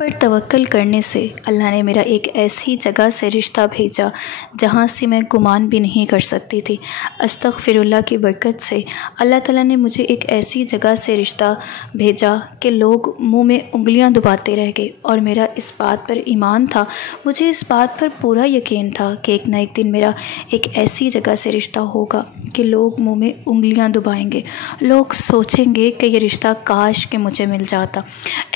पर तवक्कल करने से अल्लाह ने मेरा एक ऐसी जगह से रिश्ता भेजा जहाँ से मैं गुमान भी नहीं कर सकती थी। अस्तग़फ़िरुल्लाह की बरकत से अल्लाह ताला ने मुझे एक ऐसी जगह से रिश्ता भेजा कि लोग मुंह में उंगलियां दबाते रह गए, और मेरा इस बात पर ईमान था, मुझे इस बात पर पूरा यकीन था कि एक ना एक दिन मेरा एक ऐसी जगह से रिश्ता होगा कि लोग मुंह में उंगलियां दबाएंगे, लोग सोचेंगे कि ये रिश्ता काश कि मुझे मिल जाता।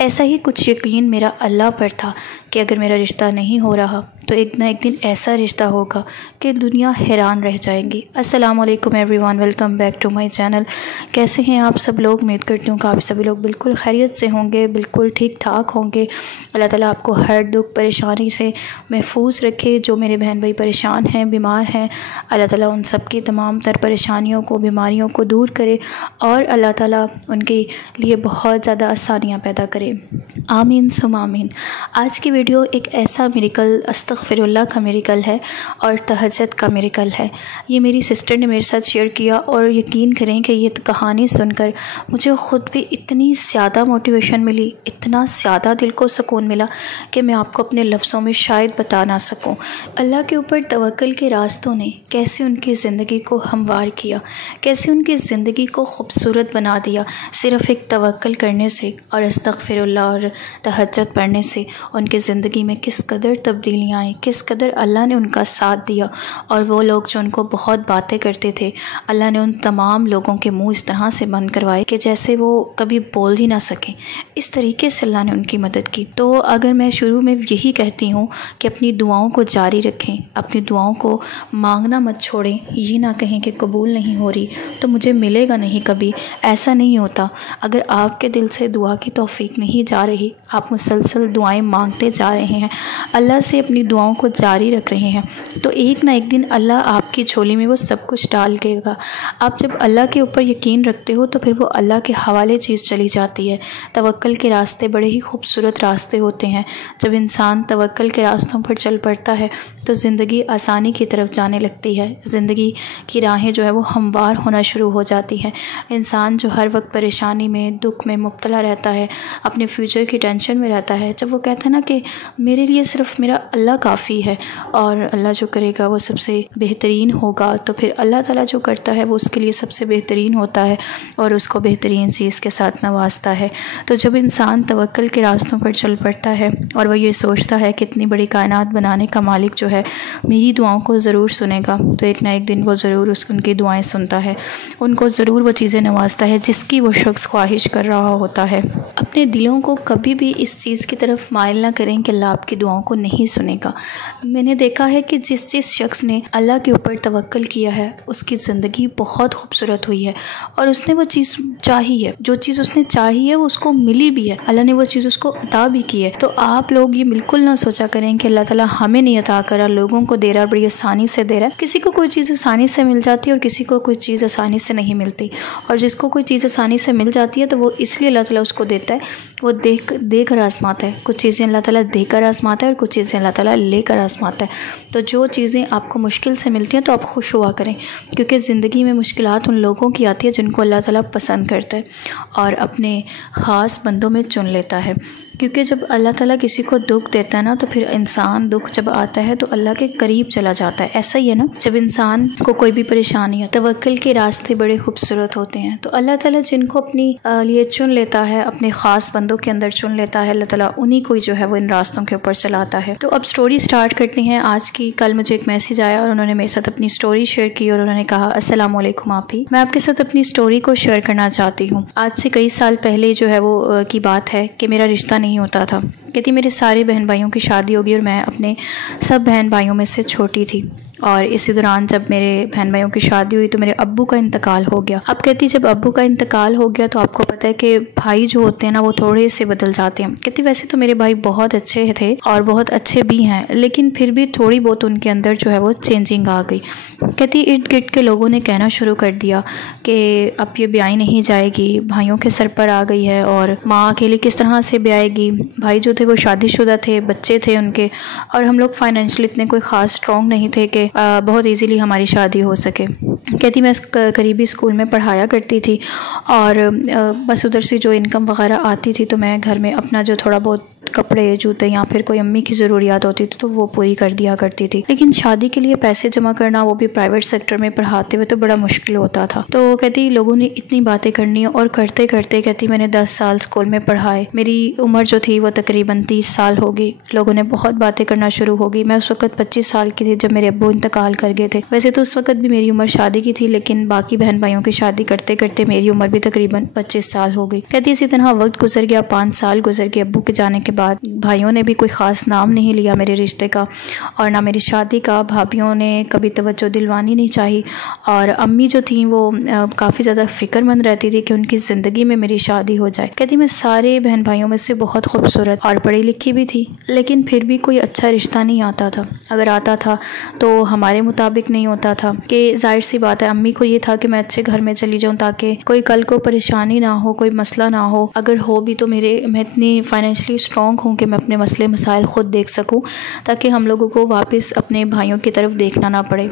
ऐसा ही कुछ यकीन मेरा अल्लाह पर था कि अगर मेरा रिश्ता नहीं हो रहा तो एक ना एक दिन ऐसा रिश्ता होगा कि दुनिया हैरान रह जाएंगी। अस्सलाम वालेकुम everyone, welcome back to my channel. कैसे हैं आप सब लोग? उम्मीद करती हूँ कि आप सभी लोग बिल्कुल खैरियत से होंगे, बिल्कुल ठीक ठाक होंगे। अल्लाह ताला आपको हर दुख परेशानी से महफूज रखे। जो मेरे बहन भाई परेशान हैं, बीमार हैं, अल्लाह ताला उन सब की तमाम तर परेशानियों को, बीमारियों को दूर करे और अल्लाह ताला उनके लिए बहुत ज़्यादा आसानियाँ पैदा करे। आमीन सुम आमीन। आज की वीडियो एक ऐसा मिरेकल, अस्तग़फ़िरुल्लाह का मिरेकल है और तहज्जुद का मिरेकल है। ये मेरी सिस्टर ने मेरे साथ शेयर किया और यकीन करें कि ये कहानी सुनकर मुझे ख़ुद भी इतनी ज़्यादा मोटिवेशन मिली, इतना ज़्यादा दिल को सुकून मिला कि मैं आपको अपने लफ्ज़ों में शायद बता ना सकूं। अल्लाह के ऊपर तवक्कुल के रास्तों ने कैसे उनकी ज़िंदगी को हमवार किया, कैसे उनकी ज़िंदगी को खूबसूरत बना दिया सिर्फ़ एक तवक्कुल करने से और अस्तग़फ़िरुल्लाह और तहज्जुद पढ़ने से। उनकी ज़िंदगी में किस कदर तब्दीलियाँ आई, किस कदर अल्लाह ने उनका साथ दिया, और वो लोग जो उनको बहुत बातें करते थे, अल्लाह ने उन तमाम लोगों के मुंह इस तरह से बंद करवाए कि जैसे वो कभी बोल ही ना सकें। इस तरीके से अल्लाह ने उनकी मदद की। तो अगर मैं शुरू में यही कहती हूँ कि अपनी दुआओं को जारी रखें, अपनी दुआओं को मांगना मत छोड़ें, ये ना कहें कि कबूल नहीं हो रही तो मुझे मिलेगा नहीं कभी, ऐसा नहीं होता। अगर आपके दिल से दुआ की तौफीक नहीं जा रही, आप मुसलसल दुआएं मांगते जा रहे हैं, अल्लाह से अपनी दुआओं को जारी रख रहे हैं, तो एक ना एक दिन अल्लाह आपकी झोली में वो सब कुछ डाल देगा। आप जब अल्लाह के ऊपर यकीन रखते हो तो फिर वो अल्लाह के हवाले चीज़ चली जाती है। तवक्कुल के रास्ते बड़े ही खूबसूरत रास्ते होते हैं। जब इंसान तवक्कुल के रास्तों पर चल पड़ता है तो ज़िंदगी आसानी की तरफ जाने लगती है, ज़िंदगी की राहें जो है वो हमवार होना शुरू हो जाती हैं। इंसान जो हर वक्त परेशानी में, दुख में मुब्तला रहता है, अपने फ्यूचर की टेंशन में रहता है, जब वो कहता है ना कि मेरे लिए सिर्फ मेरा अल्लाह काफ़ी है और अल्लाह जो करेगा वो सबसे बेहतरीन होगा, तो फिर अल्लाह ताला जो करता है वो उसके लिए सबसे बेहतरीन होता है और उसको बेहतरीन चीज़ के साथ नवाजता है। तो जब इंसान तवक्कुल के रास्तों पर चल पड़ता है और वह ये सोचता है कि इतनी बड़ी कायनात बनाने का मालिक जो है मेरी दुआओं को ज़रूर सुनेगा, तो एक ना एक दिन वो ज़रूर उनकी दुआएं सुनता है, उनको ज़रूर वो चीज़ें नवाजता है जिसकी वो शख्स ख्वाहिश कर रहा होता है। अपने दिलों को कभी भी इस चीज़ की तरफ माइल ना करें कि अल्लाह आपकी दुआओं को नहीं सुनेगा। मैंने देखा है कि जिस शख्स ने अल्लाह के ऊपर तवक्कुल किया है उसकी ज़िंदगी बहुत खूबसूरत हुई है और उसने वो चीज़ चाही है, जो चीज़ उसने चाही है वो उसको मिली भी है, अल्लाह ने वो चीज़ उसको अता भी की है। तो आप लोग ये बिल्कुल ना सोचा करें कि अल्लाह ताला हमें नहीं अता करा, लोगों को दे रहा, बड़ी आसानी से दे रहा है। किसी को कोई चीज़ आसानी से मिल जाती है और किसी को कोई चीज़ आसानी से नहीं मिलती, और जिसको कोई चीज़ आसानी से मिल जाती है तो वो इसलिए अल्लाह ताला उसको देता है, वो देकर आजमाता है। कुछ चीज़ें अल्लाह ताला देकर आजमाता है और कुछ चीज़ें अल्लाह ताला लेकर आजमाता है। तो जो चीज़ें आपको मुश्किल से मिलती हैं तो आप खुश हुआ करें, क्योंकि ज़िंदगी में मुश्किलात उन लोगों की आती है जिनको अल्लाह ताला पसंद करता है और अपने ख़ास बंदों में चुन लेता है। क्योंकि जब अल्लाह ताला किसी को दुख देता है ना तो फिर इंसान, दुख जब आता है तो अल्लाह के करीब चला जाता है। ऐसा ही है ना, जब इंसान को कोई भी परेशानी है, तवक्कुल के रास्ते बड़े खूबसूरत होते हैं। तो अल्लाह ताला जिनको अपनी लिए चुन लेता है, अपने ख़ास बंदों के अंदर चुन लेता है, अल्लाह ताला उन्हीं को जो है वो इन रास्तों के ऊपर चलाता है। तो अब स्टोरी स्टार्ट करते हैं आज की। कल मुझे एक मैसेज आया और उन्होंने मेरे साथ अपनी स्टोरी शेयर की और उन्होंने कहा, अस्सलाम वालेकुम आपी, मैं आपके साथ अपनी स्टोरी को शेयर करना चाहती हूँ। आज से कई साल पहले जो है वो की बात है कि मेरा रिश्ता नहीं होता था। कहती मेरे सारे बहन भाइयों की शादी होगी और मैं अपने सब बहन भाइयों में से छोटी थी, और इसी दौरान जब मेरे बहन भाइयों की शादी हुई तो मेरे अब्बू का इंतकाल हो गया। अब कहती जब अब्बू का इंतकाल हो गया तो आपको पता है कि भाई जो होते हैं ना वो थोड़े से बदल जाते हैं। कहती वैसे तो मेरे भाई बहुत अच्छे थे और बहुत अच्छे भी हैं, लेकिन फिर भी थोड़ी बहुत उनके अंदर जो है वो चेंजिंग आ गई। कहती इर्द गिर्द के लोगों ने कहना शुरू कर दिया कि अब ये ब्याही नहीं जाएगी, भाइयों के सर पर आ गई है और माँ अकेली किस तरह से ब्याएगी। भाई जो थे वो शादीशुदा थे, बच्चे थे उनके, और हम लोग फाइनेंशियली इतने कोई ख़ास स्ट्रॉन्ग नहीं थे कि बहुत इजीली हमारी शादी हो सके। कहती मैं करीबी स्कूल में पढ़ाया करती थी और बस उधर से जो इनकम वगैरह आती थी तो मैं घर में अपना जो थोड़ा बहुत कपड़े जूते या फिर कोई अम्मी की ज़रूरियात होती थी तो वो पूरी कर दिया करती थी। लेकिन शादी के लिए पैसे जमा करना, वो भी प्राइवेट सेक्टर में पढ़ाते हुए, तो बड़ा मुश्किल होता था। तो कहती लोगों ने इतनी बातें करनी और करते करते कहती मैंने 10 साल स्कूल में पढ़ाए। मेरी उम्र जो थी वो तकरीबन 30 साल हो गई। लोगों ने बहुत बातें करना शुरू हो गई। मैं उस वक्त 25 साल की थी जब मेरे अब्बू इंतकाल कर गए थे। वैसे तो उस वक्त भी मेरी उम्र शादी की थी, लेकिन बाकी बहन भाइयों की शादी करते करते मेरी उम्र भी तकरीबन 25 साल हो गई। कहती इसी तरह वक्त गुजर गया, 5 साल गुजर गए। अब्बू के जाने के बाद भाइयों ने भी कोई ख़ास नाम नहीं लिया मेरे रिश्ते का और ना मेरी शादी का। भाभीियों ने कभी तवज्जो दिलवानी नहीं चाहिए और अम्मी जो थी वो काफ़ी ज़्यादा फ़िक्रमंद रहती थी कि उनकी ज़िंदगी में मेरी शादी हो जाए। कहती मैं सारे बहन भाइयों में से बहुत खूबसूरत और पढ़ी लिखी भी थी, लेकिन फिर भी कोई अच्छा रिश्ता नहीं आता था। अगर आता था तो हमारे मुताबिक नहीं होता था। कि जाहिर सी बात है अम्मी को ये था कि मैं अच्छे घर में चली जाऊँ ताकि कोई कल को परेशानी ना हो, कोई मसला ना हो। अगर हो भी तो मैं इतनी फाइनेंशियली स्ट्रॉन्ग हूँ कि मैं अपने मसले मसाइल ख़ुद देख सकूँ, ताकि हम लोगों को वापस अपने भाइयों की तरफ देखना ना पड़े।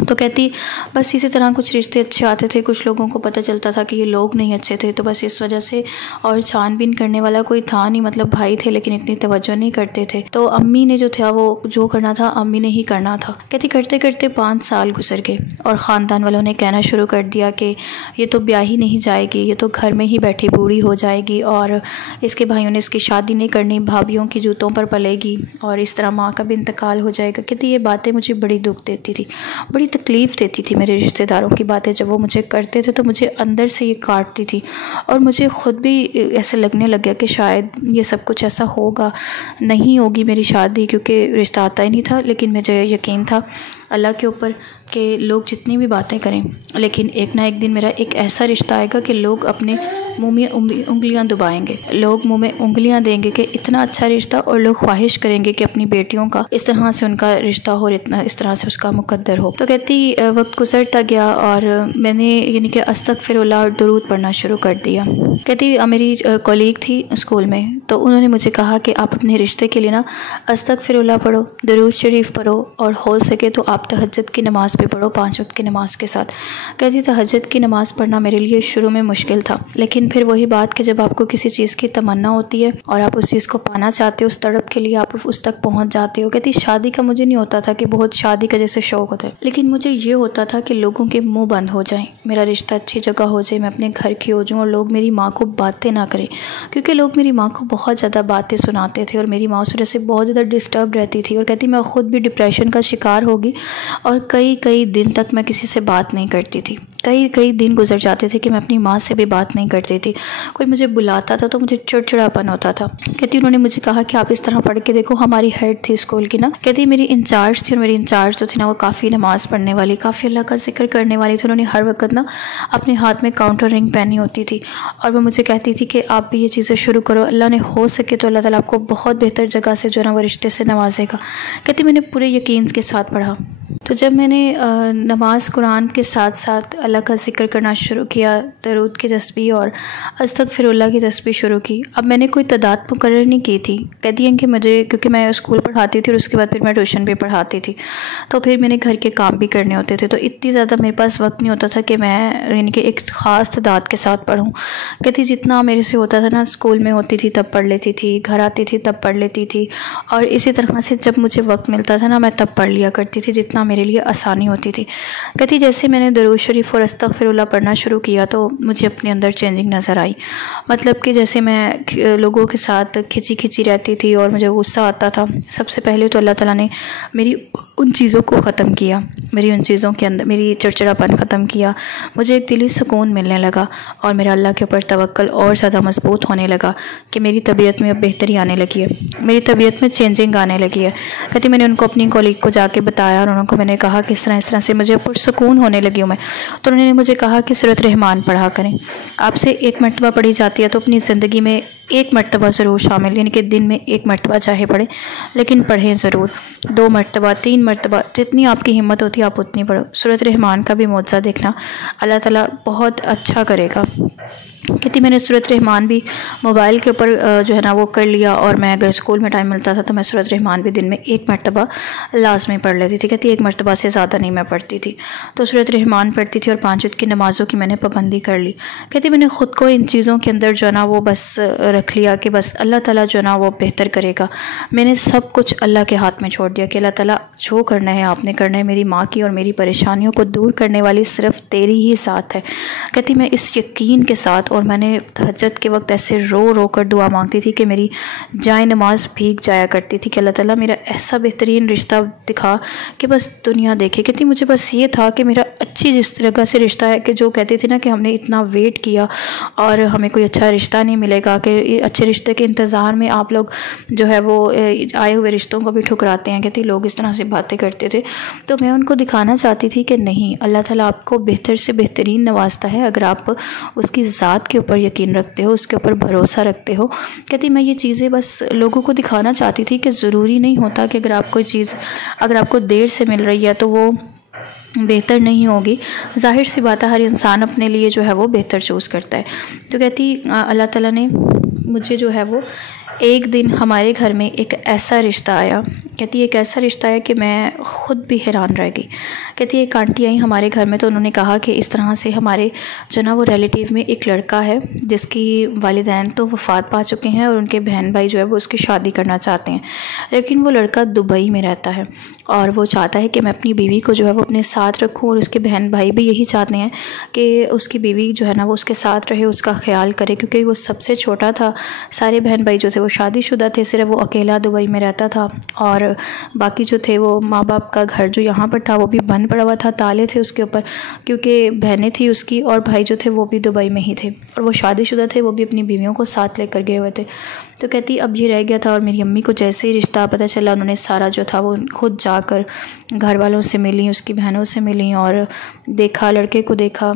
तो कहती बस इसी तरह कुछ रिश्ते अच्छे आते थे, कुछ लोगों को पता चलता था कि ये लोग नहीं अच्छे थे, तो बस इस वजह से, और छानबीन करने वाला कोई था नहीं। मतलब भाई थे लेकिन इतनी तवज्जो नहीं करते थे। तो अम्मी ने जो था वो जो करना था अम्मी ने ही करना था। कहती करते करते 5 साल गुजर गए और ख़ानदान वालों ने कहना शुरू कर दिया कि ये तो ब्याह ही नहीं जाएगी, ये तो घर में ही बैठी बूढ़ी हो जाएगी और इसके भाइयों ने इसकी शादी नहीं करनी, भाभीियों की जूतों पर पलेगी और इस तरह माँ का भी इंतकाल हो जाएगा। कहती ये बातें मुझे बड़ी दुख देती थी, बड़ी तकलीफ़ देती थी। मेरे रिश्तेदारों की बातें जब वो मुझे करते थे तो मुझे अंदर से ये काटती थी और मुझे ख़ुद भी ऐसे लगने लग गया कि शायद ये सब कुछ ऐसा होगा, नहीं होगी मेरी शादी, क्योंकि रिश्ता आता ही नहीं था। लेकिन मुझे यकीन था अल्लाह के ऊपर कि लोग जितनी भी बातें करें, लेकिन एक ना एक दिन मेरा एक ऐसा रिश्ता आएगा कि लोग अपने मुँह में उंगलियां दबाएंगे, लोग मुंह में उंगलियां देंगे कि इतना अच्छा रिश्ता, और लोग ख्वाहिश करेंगे कि अपनी बेटियों का इस तरह से उनका रिश्ता हो, इतना इस तरह से उसका मुकद्दर हो। तो कहती वक्त गुजरता गया और मैंने यानी कि अस्तगफिरुल्लाह और दुरूद पढ़ना शुरू कर दिया। कहती मेरी कॉलीग थी स्कूल में, तो उन्होंने मुझे कहा कि आप अपने रिश्ते के लिए ना अस्तगफिरुल्लाह पढ़ो, दुरूद शरीफ पढ़ो और हो सके तो आप तहज्जुद की नमाज़ भी पढ़ो 5 वक्त की नमाज के साथ। कहती तहज्जुद की नमाज़ पढ़ना मेरे लिए शुरू में मुश्किल था, लेकिन फिर वही बात कि जब आपको किसी चीज़ की तमन्ना होती है और आप उस चीज़ को पाना चाहते हो, उस तड़प के लिए आप उस तक पहुंच जाते हो। कहती शादी का मुझे नहीं होता था कि बहुत शादी का जैसे शौक़ होता है, लेकिन मुझे ये होता था कि लोगों के मुंह बंद हो जाएं, मेरा रिश्ता अच्छी जगह हो जाए, मैं अपने घर की हो जाऊँ और लोग मेरी माँ को बातें ना करें, क्योंकि लोग मेरी माँ को बहुत ज़्यादा बातें सुनाते थे और मेरी माँ उस वजह से बहुत ज़्यादा डिस्टर्ब रहती थी। और कहती मैं ख़ुद भी डिप्रेशन का शिकार होगी और कई दिन तक मैं किसी से बात नहीं करती थी। कई दिन गुजर जाते थे कि मैं अपनी माँ से भी बात नहीं करती थी। कोई मुझे बुलाता था तो मुझे चिड़चिड़ापन होता था। कहती उन्होंने मुझे कहा कि आप इस तरह पढ़ के देखो, हमारी हेड थी स्कूल की ना, कहती मेरी इंचार्ज थी और मेरी इंचार्ज जो थी ना वो काफ़ी नमाज़ पढ़ने वाली, काफ़ी अल्लाह का जिक्र करने वाली थी। उन्होंने हर वक्त ना अपने हाथ में काउंटर रिंग पहनी होती थी और वो मुझे कहती थी कि आप भी ये चीज़ें शुरू करो, अल्लाह ने हो सके तो अल्लाह ताला आपको बहुत बेहतर जगह से जो है ना वो रिश्ते से नवाजेगा। कहती मैंने पूरे यकीन के साथ पढ़ा। तो जब मैंने नमाज कुरान के साथ साथ अल्लाह का ज़िक्र करना शुरू किया, दरूद की तस्बीह और अस्तगफिरुल्लाह की तस्बीह शुरू की। अब मैंने कोई तादाद मुकर्रर नहीं की थी। कहती हैं कि मुझे, क्योंकि मैं स्कूल पढ़ाती थी और उसके बाद फिर मैं ट्यूशन भी पढ़ाती थी, तो फिर मैंने घर के काम भी करने होते थे, तो इतनी ज़्यादा मेरे पास वक्त नहीं होता था कि मैं यानी कि एक ख़ास तादाद के साथ पढ़ूँ। कहती जितना मेरे से होता था ना, स्कूल में होती थी तब पढ़ लेती थी, घर आती थी तब पढ़ लेती थी, और इसी तरह से जब मुझे वक्त मिलता था ना मैं तब पढ़ लिया करती थी, जितना मेरे लिए आसानी होती थी। कहती जैसे मैंने दरूद शरीफ और अस्तगफिरुल्लाह पढ़ना शुरू किया तो मुझे अपने अंदर चेंजिंग नज़र आई। मतलब कि जैसे मैं लोगों के साथ खिंची रहती थी और मुझे गुस्सा आता था। सबसे पहले तो अल्लाह ताला ने मेरी उन चीज़ों को ख़त्म किया, मेरी उन चीज़ों के अंदर मेरी चिड़चिड़ापन ख़त्म किया। मुझे एक दिली सुकून मिलने लगा और मेरा अल्लाह के ऊपर तवक्कल और ज़्यादा मजबूत होने लगा कि मेरी तबीयत में अब बेहतरी आने लगी है, मेरी तबीयत में चेंजिंग आने लगी है। कहती मैंने उनको अपनी कॉलीग को जाके बताया और उनको मैंने कहा कि इस तरह से मुझे पुरसुकून होने लगी हूँ मैं। तो उन्होंने मुझे कहा कि सूरत रहमान पढ़ा करें, आपसे एक मरतबा पढ़ी जाती है तो अपनी ज़िंदगी में एक मरतबा ज़रूर शामिल, यानी कि दिन में एक मरतबा चाहे पढ़ें, लेकिन पढ़ें ज़रूर। 2 मरतबा 3 मरतबा जितनी आपकी हिम्मत होती है आप उतनी पढ़ो। सूरत रहमान का भी मौज़ा देखना, अल्लाह ताला बहुत अच्छा करेगा। कहती मैंने सूरत रहमान भी मोबाइल के ऊपर जो है ना वो कर लिया, और मैं अगर स्कूल में टाइम मिलता था तो मैं सूरत रहमान भी दिन में 1 मरतबा लाजमी पढ़ लेती थी। कहती 1 मरतबा से ज़्यादा नहीं मैं पढ़ती थी। तो सूरत रहमान पढ़ती थी और 5 वक्त की नमाज़ों की मैंने पाबंदी कर ली। कहती मैंने ख़ुद को इन चीज़ों के अंदर जो है ना वो बस रख लिया कि बस अल्लाह ताला जो है ना वो बेहतर करेगा। मैंने सब कुछ अल्लाह के हाथ में छोड़ दिया कि अल्लाह ताला जो करना है आपने करना है। मेरी माँ की और मेरी परेशानियों को दूर करने वाली सिर्फ़ तेरी ही साथ है। कहती मैं इस यकीन के साथ, और मैंने तहज्जुद के वक्त ऐसे रो रो कर दुआ मांगती थी कि मेरी जाए नमाज भीग जाया करती थी कि अल्लाह ताला मेरा ऐसा बेहतरीन रिश्ता दिखा कि बस दुनिया देखे। कहती मुझे बस ये था कि मेरा अच्छी जिस जगह से रिश्ता है कि जो कहती थी ना कि हमने इतना वेट किया और हमें कोई अच्छा रिश्ता नहीं मिलेगा, कि अच्छे रिश्ते के इंतज़ार में आप लोग जो है वो आए हुए रिश्तों को भी ठुकराते हैं। कहती लोग इस तरह से बातें करते थे। तो मैं उनको दिखाना चाहती थी कि नहीं, अल्लाह ताला आपको बेहतर से बेहतरीन नवाजता है अगर आप उसकी ज़ात के ऊपर यकीन रखते हो, उसके ऊपर भरोसा रखते हो। कहती मैं ये चीज़ें बस लोगों को दिखाना चाहती थी कि ज़रूरी नहीं होता कि अगर आप कोई चीज़ अगर आपको देर से मिल रही है तो वो बेहतर नहीं होगी। ज़ाहिर सी बात है हर इंसान अपने लिए जो है वो बेहतर चूज़ करता है। तो कहती अल्लाह ताला ने मुझे जो है वो एक दिन हमारे घर में एक ऐसा रिश्ता आया। कहती एक ऐसा रिश्ता आया कि मैं ख़ुद भी हैरान रह गई। कहती एक आंटी आई हमारे घर में तो उन्होंने कहा कि इस तरह से हमारे जो ना वो रिलेटिव में एक लड़का है जिसकी वालिदैन तो वफ़ात पा चुके हैं और उनके बहन भाई जो है वो उसकी शादी करना चाहते हैं, लेकिन वो लड़का दुबई में रहता है और वो चाहता है कि मैं अपनी बीवी को जो है वो अपने साथ रखूँ, और उसके बहन भाई भी यही चाहते हैं कि उसकी बीवी जो है ना वो उसके साथ रहे, उसका ख्याल करे, क्योंकि वो सबसे छोटा था। सारे बहन भाई जो थे वो शादीशुदा थे, सिर्फ वो अकेला दुबई में रहता था, और बाकी जो थे वो माँ बाप का घर जो यहाँ पर था वो भी बंद पड़ा हुआ था, ताले थे उसके ऊपर, क्योंकि बहनें थी उसकी और भाई जो थे वो भी दुबई में ही थे, और वो शादीशुदा थे, वो भी अपनी बीवियों को साथ लेकर गए हुए थे। तो कहती अब ये रह गया था, और मेरी अम्मी को जैसे ही रिश्ता पता चला उन्होंने सारा जो था वो खुद जाकर घर वालों से मिली, उसकी बहनों से मिली और देखा, लड़के को देखा।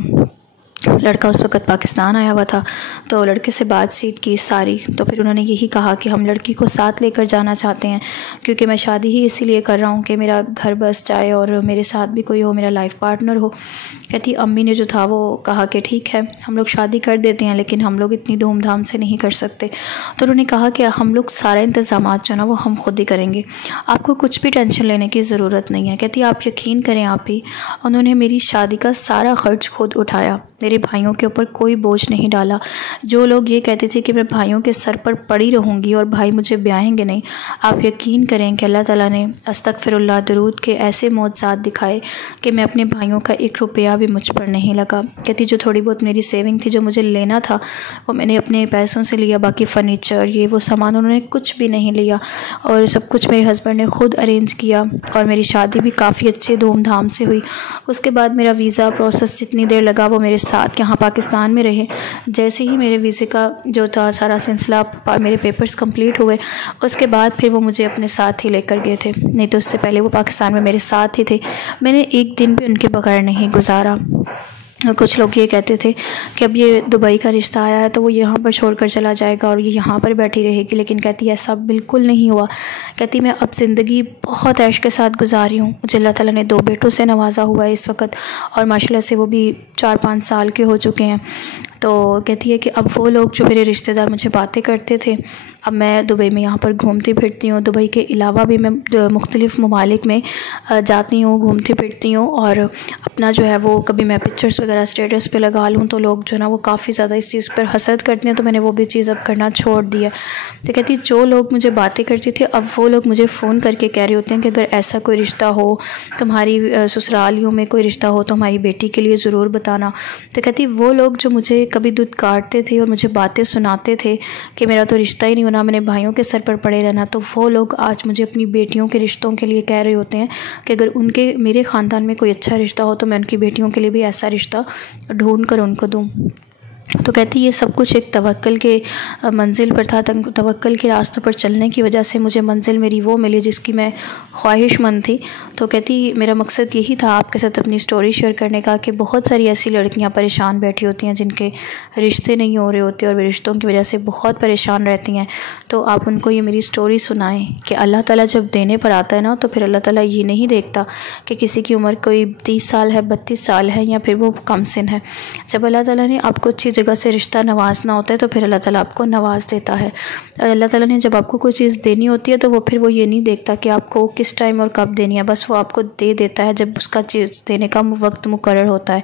लड़का उस वक़्त पाकिस्तान आया हुआ था, तो लड़के से बातचीत की सारी, तो फिर उन्होंने यही कहा कि हम लड़की को साथ लेकर जाना चाहते हैं, क्योंकि मैं शादी ही इसीलिए कर रहा हूँ कि मेरा घर बस जाए और मेरे साथ भी कोई हो, मेरा लाइफ पार्टनर हो। कहती अम्मी ने जो था वो कहा कि ठीक है हम लोग शादी कर देते हैं, लेकिन हम लोग इतनी धूमधाम से नहीं कर सकते। तो उन्होंने कहा कि हम लोग सारा इंतज़ाम जो ना वो हम खुद ही करेंगे, आपको कुछ भी टेंशन लेने की ज़रूरत नहीं है। कहती आप यकीन करें आप ही, उन्होंने मेरी शादी का सारा ख़र्च खुद उठाया, मेरे भाइयों के ऊपर कोई बोझ नहीं डाला। जो लोग ये कहते थे कि मैं भाइयों के सर पर पड़ी रहूँगी और भाई मुझे ब्याहेंगे नहीं, आप यकीन करें कि अल्लाह ताला ने अस्तगफिरुल्लाह दरूद के ऐसे मौजज़ात दिखाए कि मैं अपने भाइयों का 1 रुपया भी मुझ पर नहीं लगा। कहती जो थोड़ी बहुत मेरी सेविंग थी जो मुझे लेना था वो मैंने अपने पैसों से लिया, बाकी फ़र्नीचर ये वो सामान उन्होंने कुछ भी नहीं लिया, और सब कुछ मेरे हस्बैंड ने ख़ुद अरेंज किया, और मेरी शादी भी काफ़ी अच्छे धूमधाम से हुई। उसके बाद मेरा वीज़ा प्रोसेस जितनी देर लगा वो मेरे साथ यहाँ पाकिस्तान में रहे। जैसे ही मेरे वीज़े का जो था सारा सिलसिला, मेरे पेपर्स कंप्लीट हुए, उसके बाद फिर वो मुझे अपने साथ ही लेकर गए थे, नहीं तो उससे पहले वो पाकिस्तान में मेरे साथ ही थे। मैंने एक दिन भी उनके बगैर नहीं गुजारा। कुछ लोग ये कहते थे कि अब ये दुबई का रिश्ता आया है तो वो यहाँ पर छोड़कर चला जाएगा और ये यहाँ पर बैठी रहेगी, लेकिन कहती ऐसा बिल्कुल नहीं हुआ। कहती मैं अब ज़िंदगी बहुत ऐश के साथ गुजारी हूँ। मुझे अल्लाह ताला ने 2 बेटों से नवाजा हुआ है इस वक्त, और माशाल्लाह से वो भी 4-5 साल के हो चुके हैं। तो कहती है कि अब वो लोग जो मेरे रिश्तेदार मुझे बातें करते थे, अब मैं दुबई में यहाँ पर घूमती फिरती हूँ। दुबई के अलावा भी मैं मुख्तलिफ़ ममालिक में जाती हूँ, घूमती फिरती हूँ, और अपना जो है वो कभी मैं पिक्चर्स वगैरह स्टेटस पे लगा लूँ तो लोग जो है ना वो काफ़ी ज़्यादा इस चीज़ पर हसद करते हैं, तो मैंने वो भी चीज़ अब करना छोड़ दी है। तो कहती जो लोग मुझे बातें करते थे अब वो लोग मुझे फ़ोन करके कह रहे होते हैं कि अगर ऐसा कोई रिश्ता हो, तुम्हारी ससुरालियों में कोई रिश्ता हो तो हमारी बेटी के लिए ज़रूर बताना। तो कहती वो लोग जो मुझे कभी दूध काटते थे और मुझे बातें सुनाते थे कि मेरा तो रिश्ता ही नहीं होना, मैंने भाइयों के सर पर पड़े रहना, तो वो लोग आज मुझे अपनी बेटियों के रिश्तों के लिए कह रहे होते हैं कि अगर उनके मेरे ख़ानदान में कोई अच्छा रिश्ता हो तो मैं उनकी बेटियों के लिए भी ऐसा रिश्ता ढूंढ कर उनको दूँ। तो कहती ये सब कुछ एक तवक्कल के मंजिल पर था, तवक्कल के रास्तों पर चलने की वजह से मुझे मंजिल मेरी वो मिली जिसकी मैं ख्वाहिशमंद थी। तो कहती मेरा मकसद यही था आपके साथ अपनी स्टोरी शेयर करने का कि बहुत सारी ऐसी लड़कियां परेशान बैठी होती हैं जिनके रिश्ते नहीं हो रहे होते और वे रिश्तों की वजह से बहुत परेशान रहती हैं। तो आप उनको ये मेरी स्टोरी सुनाएं कि अल्लाह ताला जब देने पर आता है ना तो फिर अल्लाह ताला ये नहीं देखता कि किसी की उम्र कोई 30 साल है, 32 साल है या फिर वो कम सिन है। जब अल्लाह ताला ने आपको अच्छी जगह से रिश्ता नवाजना होता है तो फिर अल्लाह ताला आपको नवाज देता है। अल्लाह ताला ने जब आपको कोई चीज़ देनी होती है तो वो फिर वो ये नहीं देखता कि आपको किस टाइम और कब देनी है, बस वो आपको दे देता है जब उसका चीज़ देने का वक्त मुकर्रर होता है।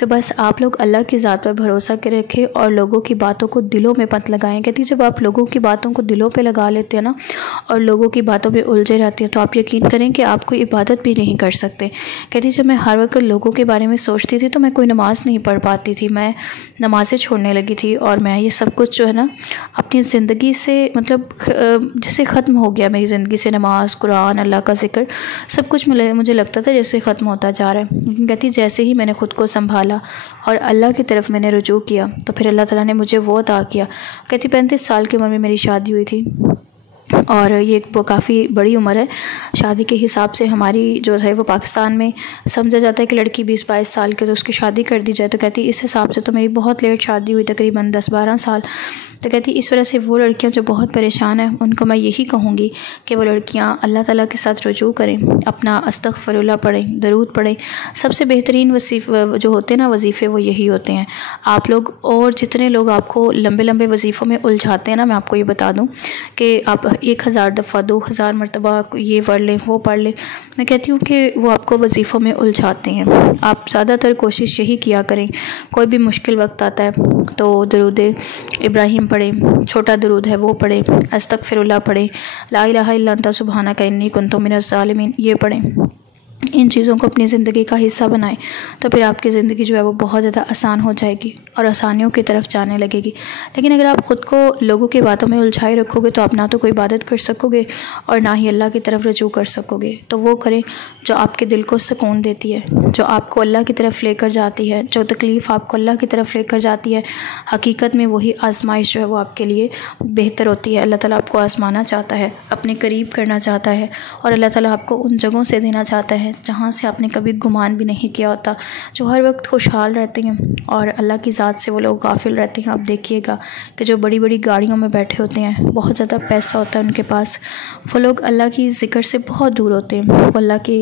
तो बस आप लोग अल्लाह की ज़ात पर भरोसा कर रखें और लोगों की बातों को दिलों में मत लगाएं। कहती जब आप लोगों की बातों को दिलों पे लगा लेते हैं ना और लोगों की बातों में उलझे रहते हैं तो आप यकीन करें कि आप कोई इबादत भी नहीं कर सकते। कहती जब मैं हर वक्त लोगों के बारे में सोचती थी तो मैं कोई नमाज़ नहीं पढ़ पाती थी, मैं नमाज़ें छोड़ने लगी थी और मैं ये सब कुछ जो है ना अपनी ज़िंदगी से मतलब जैसे ख़त्म हो गया मेरी ज़िंदगी से। नमाज, कुरान, अल्लाह का ज़िक्र सब कुछ मुझे लगता था जैसे ख़त्म होता जा रहा है। लेकिन कहती जैसे ही मैंने ख़ुद को संभाला और अल्लाह की तरफ मैंने रुजू किया तो फिर अल्लाह ताला ने मुझे वो अता किया। कहती 35 साल की उम्र में मेरी शादी हुई थी और ये वो काफ़ी बड़ी उम्र है। शादी के हिसाब से हमारी जो है वो पाकिस्तान में समझा जाता है कि लड़की 20-22 साल के तो उसकी शादी कर दी जाए। तो कहती इस हिसाब से तो मेरी बहुत लेट शादी हुई, तकरीबन 10-12 साल। तो कहती इस वजह से वो लड़कियां जो बहुत परेशान हैं उनको मैं यही कहूँगी कि वो लड़कियां अल्लाह ताला के साथ रुजू करें, अपना अस्तगफिरुल्लाह पढ़ें, दरूद पढ़ें। सबसे बेहतरीन जो होते हैं ना वजीफ़े वो यही होते हैं। आप लोग और जितने लोग आपको लंबे लंबे वजीफ़ों में उलझाते हैं ना, मैं आपको ये बता दूँ कि आप 1000 दफ़ा 2000 मरतबा ये पढ़ लें वो पढ़ लें, मैं कहती हूँ कि वो आपको वजीफ़ों में उलझाते हैं। आप ज़्यादातर कोशिश यही किया करें, कोई भी मुश्किल वक्त आता है तो दरूद इब्राहिम पढ़ें, छोटा दरूद है वो पढ़ें, अस्तगफिरुल्लाह पढ़ें, ला इलाहा इल्ला अंता सुब्हानका इन्नी कुन्तु मिनज़ ज़ालिमीन ये पढ़ें। इन चीज़ों को अपनी ज़िंदगी का हिस्सा बनाएं तो फिर आपकी ज़िंदगी जो है वो बहुत ज़्यादा आसान हो जाएगी और आसानियों की तरफ जाने लगेगी। लेकिन अगर आप ख़ुद को लोगों की बातों में उलझाए रखोगे तो आप ना तो कोई इबादत कर सकोगे और ना ही अल्लाह की तरफ रुजू कर सकोगे। तो वो करें जो आपके दिल को सुकून देती है, जो आपको अल्लाह की तरफ लेकर जाती है, जो तकलीफ़ आपको अल्लाह की तरफ लेकर जाती है। हकीकत में वही आजमाइश जो है वो आपके लिए बेहतर होती है। अल्लाह ताला आपको आजमाना चाहता है, अपने करीब करना चाहता है और अल्लाह ताला आपको उन जगहों से देना चाहता है जहाँ से आपने कभी गुमान भी नहीं किया होता, जो हर वक्त खुशहाल रहते हैं और अल्लाह की ज़ात से वो लोग गाफिल रहते हैं। आप देखिएगा कि जो बड़ी बड़ी गाड़ियों में बैठे होते हैं, बहुत ज़्यादा पैसा होता है उनके पास, वो लोग अल्लाह की ज़िक्र से बहुत दूर होते हैं। वो अल्लाह की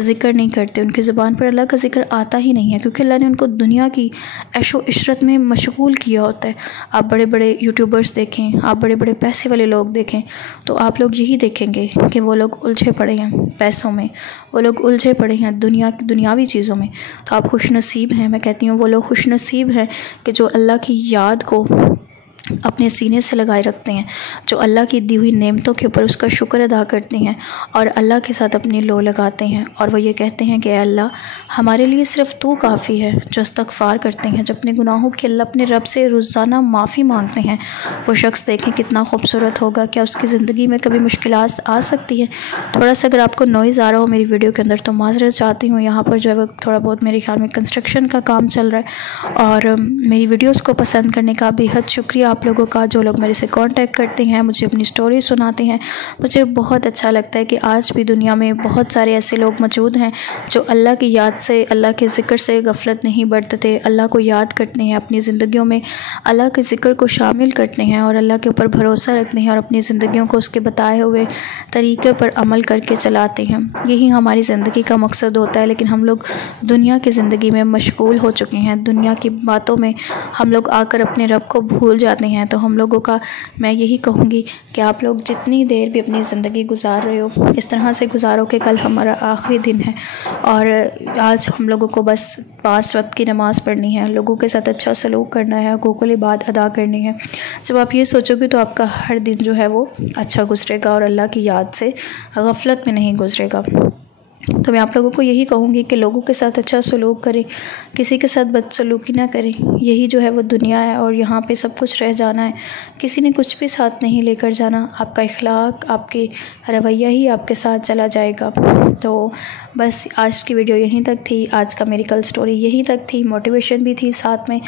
ज़िक्र नहीं करते, उनकी ज़ुबान पर अल्लाह का ज़िक्र आता ही नहीं है क्योंकि अल्लाह ने उनको दुनिया की ऐशो इशरत में मशगूल किया होता है। आप बड़े बड़े यूट्यूबर्स देखें, आप बड़े बड़े पैसे वाले लोग देखें तो आप लोग यही देखेंगे कि वो लोग उलझे पड़े हैं पैसों में, वो लोग उलझे पड़े हैं दुनियावी चीज़ों में। तो आप खुशनसीब हैं, मैं कहती हूँ वो लोग खुशनसीब हैं कि जो अल्लाह की याद को अपने सीने से लगाए रखते हैं, जो अल्लाह की दी हुई नेमतों के ऊपर उसका शुक्र अदा करते हैं और अल्लाह के साथ अपनी लो लगाते हैं और वो ये कहते हैं कि अल्लाह हमारे लिए सिर्फ़ तू काफ़ी है। जो इस्तग़फ़ार करते हैं, जो अपने गुनाहों की अल्लाह अपने रब से रोज़ाना माफ़ी मांगते हैं, वो शख्स देखें कितना खूबसूरत होगा। क्या उसकी ज़िंदगी में कभी मुश्किलात आ सकती है? थोड़ा सा अगर आपको नॉइज़ आ रहा हो मेरी वीडियो के अंदर तो माज़रत चाहती हूँ। यहाँ पर जो है थोड़ा बहुत मेरे ख्याल में कंस्ट्रक्शन का काम चल रहा है और मेरी वीडियोज़ को पसंद करने का बेहद शुक्रिया आप लोगों का, जो लोग मेरे से कांटेक्ट करते हैं, मुझे अपनी स्टोरी सुनाते हैं। मुझे बहुत अच्छा लगता है कि आज भी दुनिया में बहुत सारे ऐसे लोग मौजूद हैं जो अल्लाह की याद से, अल्लाह के ज़िक्र से गफलत नहीं बरतते, अल्लाह को याद करते हैं, अपनी ज़िंदगियों में अल्लाह के ज़िक्र को शामिल करते हैं और अल्लाह के ऊपर भरोसा रखते हैं और अपनी ज़िंदगियों को उसके बताए हुए तरीके पर अमल करके चलाते हैं। यही हमारी ज़िंदगी का मकसद होता है। लेकिन हम लोग दुनिया की ज़िंदगी में मशगूल हो चुके हैं, दुनिया की बातों में हम लोग आकर अपने रब को भूल जाते हैं। तो हम लोगों का मैं यही कहूँगी कि आप लोग जितनी देर भी अपनी ज़िंदगी गुजार रहे हो इस तरह से गुजारो कि कल हमारा आखिरी दिन है और आज हम लोगों को बस 5 वक्त की नमाज़ पढ़नी है, लोगों के साथ अच्छा सलूक करना है, हकूक़ुल इबाद अदा करनी है। जब आप ये सोचोगे तो आपका हर दिन जो है वो अच्छा गुजरेगा और अल्लाह की याद से गफलत में नहीं गुजरेगा। तो मैं आप लोगों को यही कहूँगी कि लोगों के साथ अच्छा सलूक करें, किसी के साथ बदसलूकी ना करें। यही जो है वो दुनिया है और यहाँ पे सब कुछ रह जाना है, किसी ने कुछ भी साथ नहीं लेकर जाना। आपका इखलाक, आपकी रवैया ही आपके साथ चला जाएगा। तो बस आज की वीडियो यहीं तक थी, आज का मेडिकल स्टोरी यहीं तक थी, मोटिवेशन भी थी साथ में।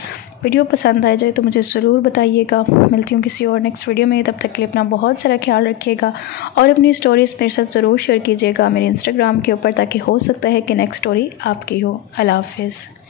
वीडियो पसंद आ जाए तो मुझे ज़रूर बताइएगा। मिलती हूँ किसी और नेक्स्ट वीडियो में, तब तक के लिए अपना बहुत सारा ख्याल रखिएगा और अपनी स्टोरीज़ मेरे साथ ज़रूर शेयर कीजिएगा मेरे इंस्टाग्राम के ऊपर, ताकि हो सकता है कि नेक्स्ट स्टोरी आपकी हो। अल्लाह हाफ़िज़।